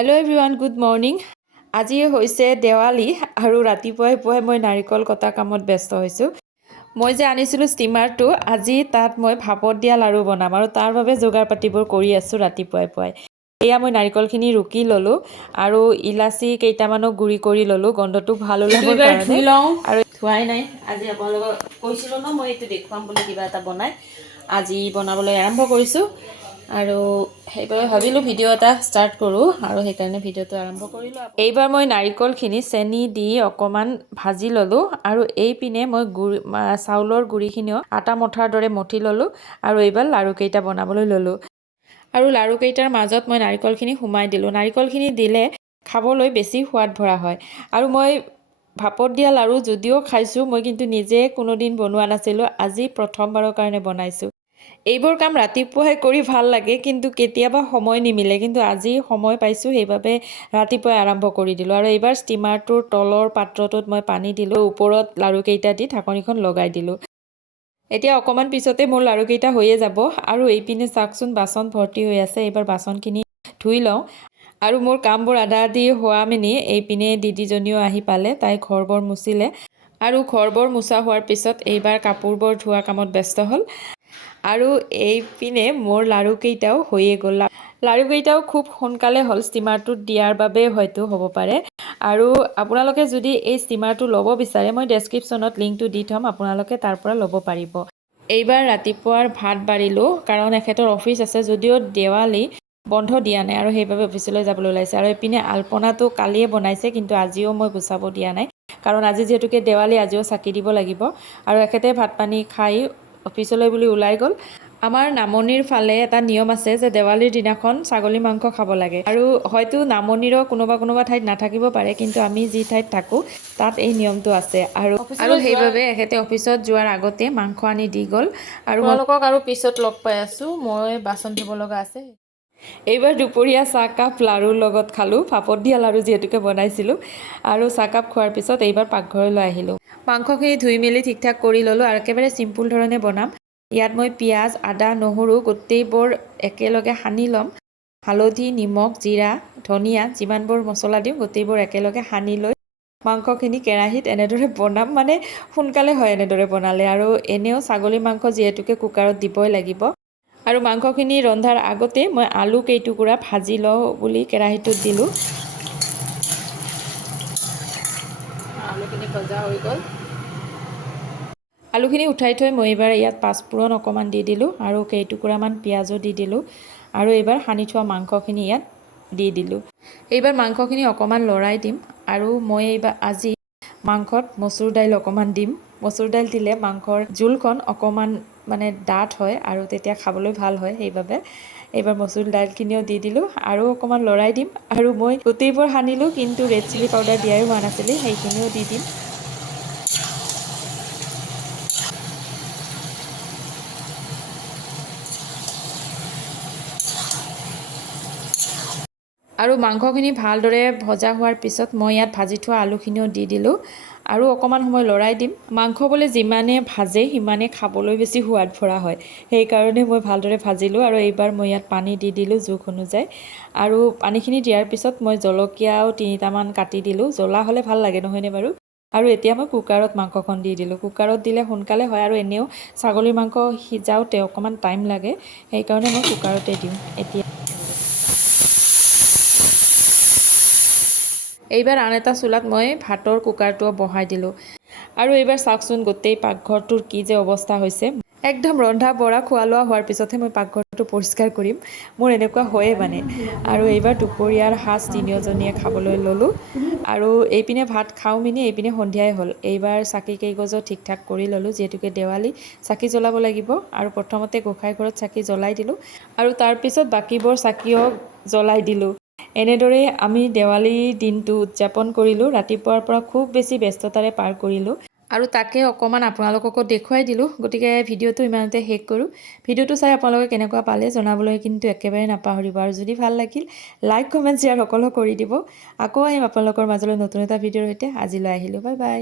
Hello everyone, good morning. আজি হৈছে দেৱালী আৰু ৰাতিপুৱাই পুৱাই মই নাৰিকল কটা কামত ব্যস্ত হৈছো। মই যে আনিছিলো ষ্টিমাৰটো আজি তাত মই ভাপত দিয়া লাৰু বনাম আৰু তাৰ বাবে যোগাৰ পাতিবোৰ কৰি আছো ৰাতিপুৱাই পুৱাই। এয়া মই নাৰিকলখিনি ৰুকি ললো আৰু ইলাচি কেইটামানক গুৰি কৰি ললো গন্ধটো ভাল ওলাবৰ কাৰণে। আৰু থোৱাই নাই আজি আপোনালোকক কৈছিলো ন মই এইটো দেখুৱাম বুলি কিবা এটা বনাই আজি বনাবলৈ আৰম্ভ কৰিছো। আৰু সেইবাবে ভাবিলোঁ ভিডিঅ' এটা ষ্টাৰ্ট কৰোঁ আৰু সেইকাৰণে ভিডিঅ'টো আৰম্ভ কৰিলোঁ। এইবাৰ মই নাৰিকলখিনি চেনি দি অকণমান ভাজি ল'লোঁ আৰু এইপিনে মই চাউলৰ গুড়িখিনিও আটা মঠাৰ দৰে মঠি ল'লোঁ আৰু এইবাৰ লাড়ুকেইটা বনাবলৈ ল'লোঁ। আৰু লাড়ুকেইটাৰ মাজত মই নাৰিকলখিনি সোমাই দিলোঁ। নাৰিকলখিনি দিলে খাবলৈ বেছি সোৱাদ ভৰা হয়। আৰু মই ভাপত দিয়া লাড়ু যদিও খাইছোঁ মই কিন্তু নিজে কোনোদিন বনোৱা নাছিলোঁ, আজি প্ৰথমবাৰৰ কাৰণে বনাইছোঁ। এইবোৰ কাম ৰাতিপুৱাই কৰি ভাল লাগে কিন্তু কেতিয়াবা সময় নিমিলে, কিন্তু আজি সময় পাইছোঁ সেইবাবে ৰাতিপুৱাই আৰম্ভ কৰি দিলোঁ। আৰু এইবাৰ ষ্টিমাৰটোৰ তলৰ পাত্ৰটোত মই পানী দিলোঁ, ওপৰত লাড়ুকেইটা দি ঢাকনিখন লগাই দিলোঁ। এতিয়া অকণমান পিছতে মোৰ লাড়ুকেইটা হৈয়ে যাব। আৰু এইপিনে চাওকচোন বাচন ভৰ্তি হৈ আছে, এইবাৰ বাচনখিনি ধুই লওঁ। আৰু মোৰ কামবোৰ আধা আধি হোৱা মিনি এইপিনে দিদিজনীও আহি পালে, তাই ঘৰবোৰ মুচিলে আৰু ঘৰবোৰ মোচা হোৱাৰ পিছত এইবাৰ কাপোৰবোৰ ধোৱা কামত ব্যস্ত হ'ল। আৰু এইপিনে মোৰ লাড়ুকেইটাও হৈয়ে গ'ল। লাড়ুকেইটাও খুব সোনকালে হ'ল, ষ্টিমাৰটোত দিয়াৰ বাবে হয়তো হ'ব পাৰে। আৰু আপোনালোকে যদি এই ষ্টিমাৰটো ল'ব বিচাৰে মই ডেছক্ৰিপশ্যনত লিংকটো দি থ'ম, আপোনালোকে তাৰ পৰা ল'ব পাৰিব। এইবাৰ ৰাতিপুৱাৰ ভাত বাঢ়িলোঁ কাৰণ এখেতৰ অফিচ আছে, যদিও দেৱালী বন্ধ দিয়া নাই আৰু সেইবাবে অফিচলৈ যাবলৈ ওলাইছে। আৰু এইপিনে আলপনাটো কালিয়ে বনাইছে কিন্তু আজিও মই গুচাব দিয়া নাই কাৰণ আজি যিহেতুকে দেৱালী আজিও চাকি দিব লাগিব। আৰু এখেতে ভাত পানী খাই অফিচলৈ বুলি ওলাই গ'ল। আমাৰ নামনিৰ ফালে এটা নিয়ম আছে যে দেৱালীৰ দিনাখন ছাগলী মাংস খাব লাগে। আৰু হয়তো নামনিৰো কোনোবা ঠাইত নাথাকিব পাৰে, কিন্তু আমি যি ঠাইত থাকোঁ তাত এই নিয়মটো আছে। আৰু সেইবাবে এখেতে অফিচত যোৱাৰ আগতে মাংস আনি দি গ'ল। আৰু আপোনালোকক আৰু পিছত লগ পাই আছোঁ, মই বাচন ধুব লগা আছে। এইবাৰ দুপৰীয়া চাহকাপ লাড়ুৰ লগত খালোঁ, ভাপত দিয়া লাড়ু যিহেতুকে বনাইছিলোঁ। আৰু চাহকাপ খোৱাৰ পিছত এইবাৰ পাকঘৰলৈ আহিলোঁ। মাংসখিনি ধুই মেলি ঠিক ঠাক কৰি ল'লোঁ আৰু একেবাৰে চিম্পুল ধৰণে বনাম। ইয়াত মই পিঁয়াজ, আদা, নহৰু গোটেইবোৰ একেলগে সানি ল'ম। হালধি, নিমখ, জিৰা, ধনিয়া যিমানবোৰ মছলা দিওঁ গোটেইবোৰ একেলগে সানি লৈ মাংসখিনি কেৰাহীত এনেদৰে বনাম, মানে সোনকালে হয় এনেদৰে বনালে। আৰু এনেও ছাগলী মাংস যিহেতুকে কুকাৰত দিবই লাগিব। আৰু মাংসখিনি ৰন্ধাৰ আগতে মই আলু কেইটুকুৰা ভাজি লওঁ বুলি কেৰাহীটোত দিলোঁ। আলুখিনি ভজা হৈ গ'ল। আলুখিনি উঠাই থৈ মই এইবাৰ ইয়াত পাঁচফোৰণ অকণমান দি দিলোঁ আৰু কেইটুকুৰামান পিঁয়াজো দি দিলোঁ। আৰু এইবাৰ সানি থোৱা মাংসখিনি ইয়াত দি দিলোঁ। এইবাৰ মাংসখিনি অকণমান লৰাই দিম। আৰু মই এইবাৰ আজি মাংসত মচুৰ দাইল অকণমান দিম। মচুৰ দাইল দিলে মাংসৰ জোলকণ অকণমান মানে ডাঠ হয় আৰু তেতিয়া খাবলৈ ভাল হয়, সেইবাবে এইবাৰ মচুৰ দাইলখিনিও দি দিলোঁ আৰু অকণমান লৰাই দিম। আৰু মই গোটেইবোৰ সানিলোঁ কিন্তু ৰেড চিলি পাউডাৰ দিয়াই হোৱা নাছিলে, সেইখিনিও দি দিম। আৰু মাংসখিনি ভালদৰে ভজা হোৱাৰ পিছত মই ইয়াত ভাজি থোৱা আলুখিনিও দি দিলোঁ আৰু অকণমান সময় লৰাই দিম। মাংস বোলে যিমানে ভাজে সিমানে খাবলৈ বেছি সোৱাদ ভৰা হয়, সেইকাৰণে মই ভালদৰে ভাজিলোঁ। আৰু এইবাৰ মই ইয়াত পানী দি দিলোঁ জোখ অনুযায়ী। আৰু পানীখিনি দিয়াৰ পিছত মই জলকীয়াও 3টামান কাটি দিলোঁ, জ্বলা হ'লে ভাল লাগে নহয়নে বাৰু। আৰু এতিয়া মই কুকাৰত মাংসখন দি দিলোঁ। কুকাৰত দিলে সোনকালে হয় আৰু এনেও ছাগলীৰ মাংস সিজাওঁতে অকণমান টাইম লাগে, সেইকাৰণে মই কুকাৰতে দিওঁ। এতিয়া এইবাৰ আন এটা চোলাত মই ভাতৰ কুকাৰটো বহাই দিলোঁ। আৰু এইবাৰ চাওকচোন গোটেই পাকঘৰটোৰ কি যে অৱস্থা হৈছে। একদম ৰন্ধা বঢ়া খোৱা লোৱা হোৱাৰ পিছতহে মই পাকঘৰটো পৰিষ্কাৰ কৰিম, মোৰ এনেকুৱা হয়ে মানে। আৰু এইবাৰ দুপৰীয়াৰ সাজ তিনিওজনীয়ে খাবলৈ ল'লোঁ। আৰু এইপিনে ভাত খাওঁ মিনি এইপিনে সন্ধিয়াই হ'ল। এইবাৰ চাকি কেইগজো ঠিক ঠাক কৰি ল'লোঁ, যিহেতুকে দেৱালী চাকি জ্বলাব লাগিব। আৰু প্ৰথমতে গোঁসাই ঘৰত চাকি জ্বলাই দিলোঁ আৰু তাৰপিছত বাকীবোৰ চাকিও জ্বলাই দিলোঁ। এনেদৰেই আমি দেৱালীৰ দিনটো উদযাপন কৰিলোঁ। ৰাতিপুৱাৰ পৰা খুব বেছি ব্যস্ততাৰে পাৰ কৰিলোঁ আৰু তাকে অকণমান আপোনালোককো দেখুৱাই দিলোঁ। গতিকে ভিডিঅ'টো ইমানতে শেষ কৰোঁ। ভিডিঅ'টো চাই আপোনালোকে কেনেকুৱা পালে জনাবলৈ কিন্তু একেবাৰে নাপাহৰিব। আৰু যদি ভাল লাগিল লাইক, কমেণ্ট, শ্বেয়াৰ সকলো কৰি দিব। আকৌ আহিম আপোনালোকৰ মাজলৈ নতুন এটা ভিডিঅ'ৰ সৈতে। আজিলৈ আহিলোঁ, বাই বাই।